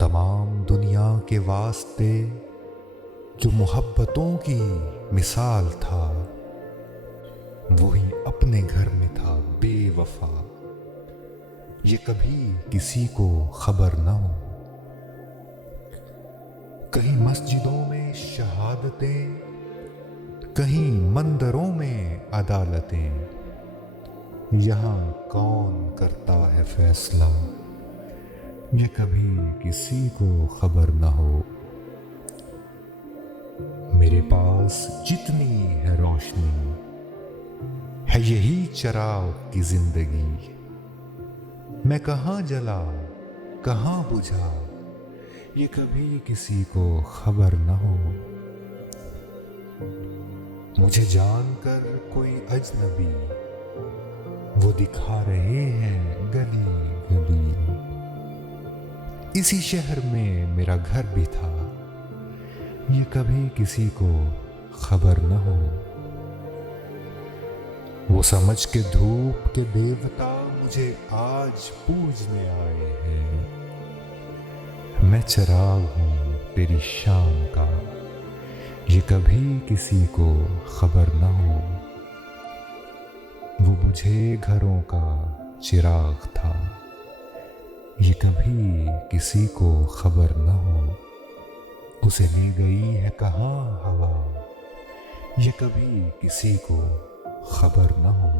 तमाम दुनिया के वास्ते जो मोहब्बतों की मिसाल था, वही अपने घर में था बेवफा। ये कभी किसी को खबर न हो। कहीं मस्जिदों में शहादतें, कहीं मंदिरों में अदालतें, यहाँ कौन करता है फैसला, ये कभी किसी को खबर न हो। मेरे पास जितनी है रोशनी, है यही चिराग की जिंदगी। मैं कहाँ जला कहाँ बुझा, ये कभी किसी को खबर न हो। मुझे जानकर कोई अजनबी वो दिखा रहे हैं गली गली। इसी शहर में मेरा घर भी था, ये कभी किसी को खबर न हो। वो समझ के धूप के देवता मुझे आज पूजने आए हैं। मैं चिराग हूँ तेरी शाम का, ये कभी किसी को खबर न हो। वो बुझे घरों का चिराग था, ये कभी किसी को खबर न हो। उसे ले गई है कहाँ हवा, ये कभी किसी को खबर न हो।